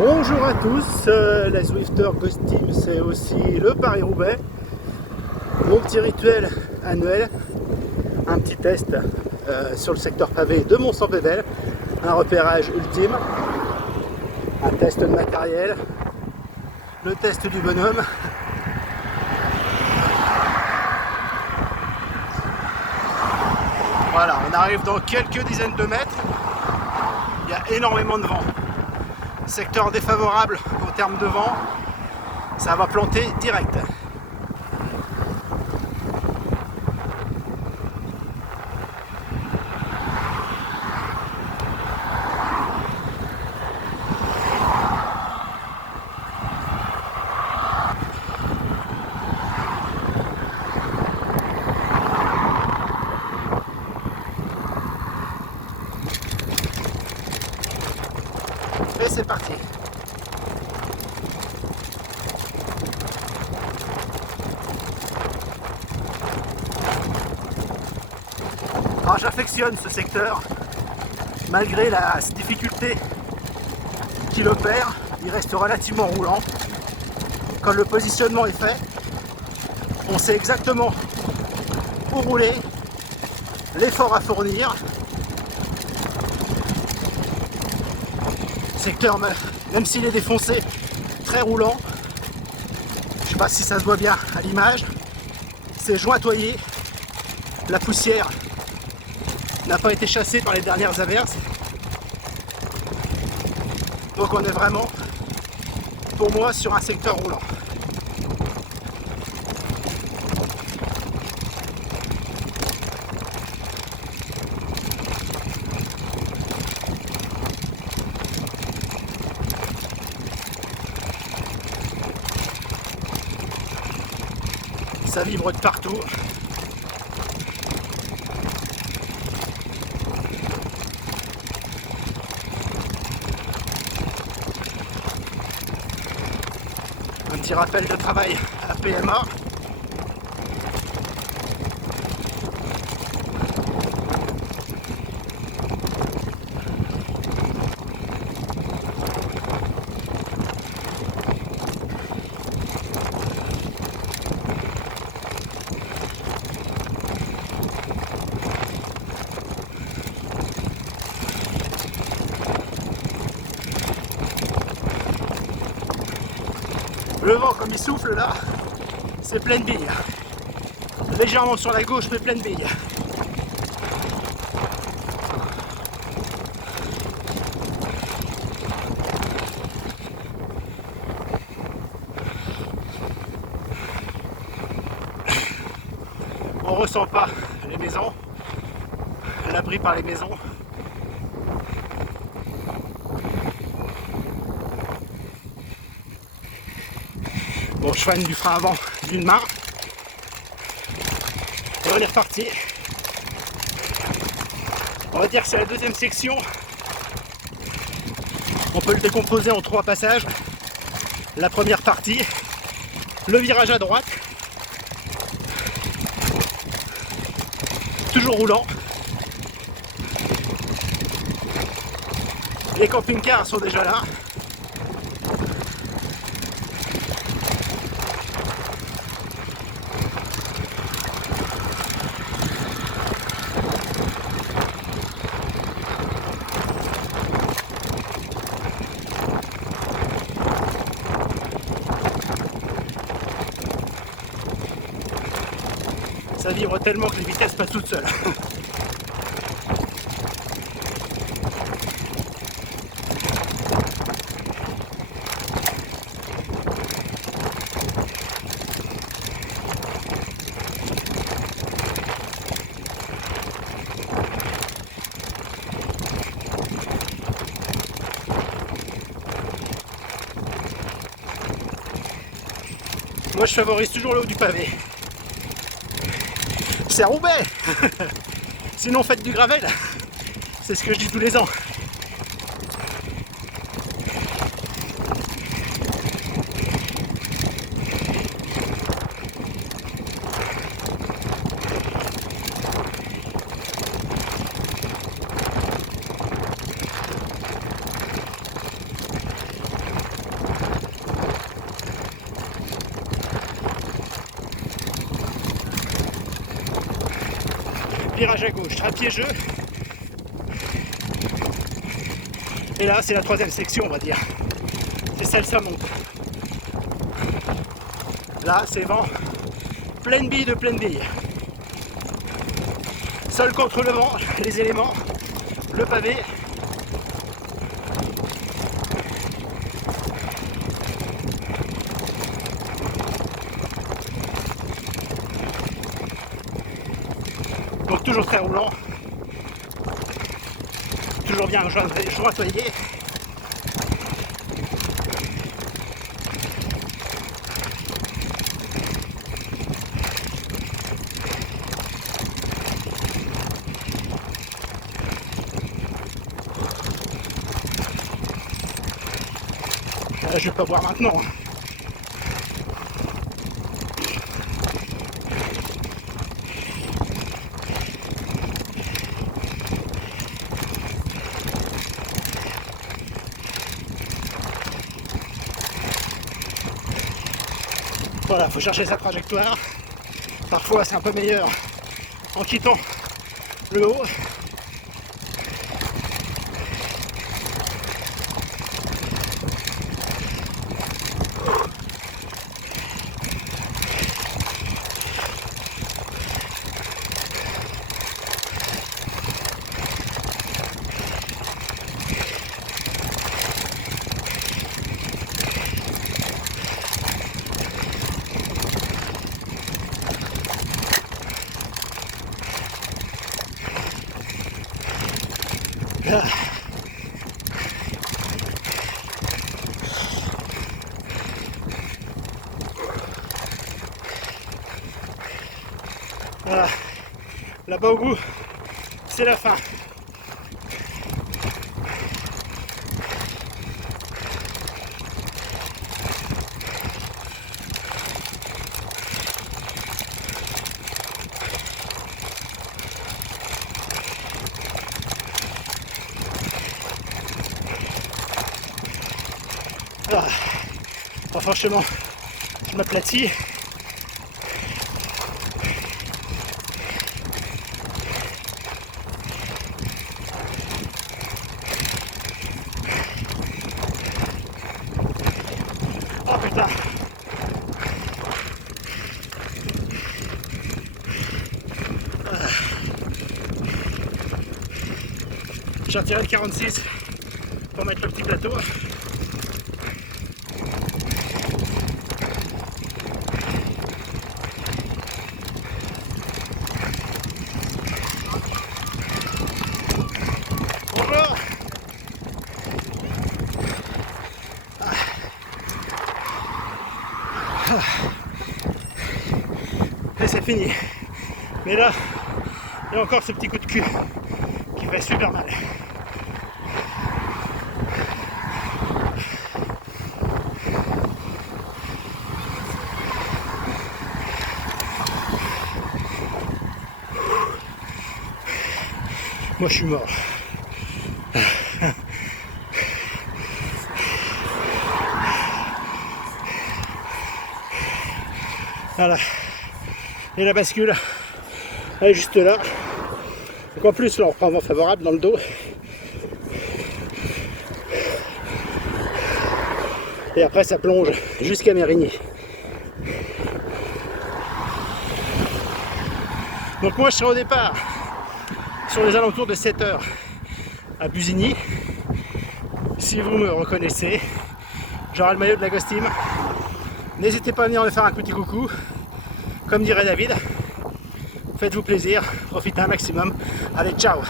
Bonjour à tous, la Zwifter Ghost Team, c'est aussi le Paris-Roubaix. Mon petit rituel annuel, un petit test sur le secteur pavé de Mont-Saint-Pével, un repérage ultime, un test de matériel, le test du bonhomme. Voilà, on arrive dans quelques dizaines de mètres, il y a énormément de vent. Secteur défavorable en termes de vent, ça va planter direct. Et c'est parti. Alors j'affectionne ce secteur, malgré la difficulté qu'il opère, il reste relativement roulant. Quand le positionnement est fait, on sait exactement où rouler, l'effort à fournir. Secteur, même s'il est défoncé, très roulant. Je ne sais pas si ça se voit bien à l'image. C'est jointoyé. La poussière n'a pas été chassée par les dernières averses. Donc on est vraiment, pour moi, sur un secteur roulant. Ça vibre de partout. Un petit rappel de travail à PMA. Le vent comme il souffle là, c'est pleine bille. Légèrement sur la gauche mais pleine bille. On ressent pas les maisons, l'abri par les maisons. Bon, je freine du frein avant d'une main. Et on est reparti. On va dire que c'est la deuxième section. On peut le décomposer en 3 passages. La première partie, le virage à droite. Toujours roulant. Les camping-cars sont déjà là. Ça vibre tellement que les vitesses passent toutes seules. Moi je favorise toujours le haut du pavé. C'est à Roubaix. Sinon faites du gravel. C'est ce que je dis tous les ans. virage à gauche, à piégeux. Et là, c'est la troisième section, on va dire. C'est celle, ça monte. Là, c'est vent, pleine bille de pleine bille. Seul contre le vent, les éléments, le pavé. Donc toujours très roulant. Toujours bien jointoyé. Je vais pas boire maintenant. Voilà, faut chercher sa trajectoire. Parfois c'est un peu meilleur en quittant le haut. Voilà, là-bas au bout, c'est la fin. Ah, enfin, franchement, je m'aplatis. Oh putain. J'ai retiré le 46 pour mettre le petit plateau. Bonjour. Et c'est fini. Mais là, il y a encore ce petit coup de cul qui fait super mal. Moi je suis mort. Voilà. Et la bascule, elle est juste là. Donc en plus là on prend un vent favorable dans le dos. Et après ça plonge jusqu'à Mérigny. Donc moi je serai au départ sur les alentours de 7 h à Busigny. Si vous me reconnaissez, j'aurai le maillot de la Ghost Team. N'hésitez pas à venir me faire un petit coucou. Comme dirait David, faites-vous plaisir, profitez un maximum. Allez, ciao!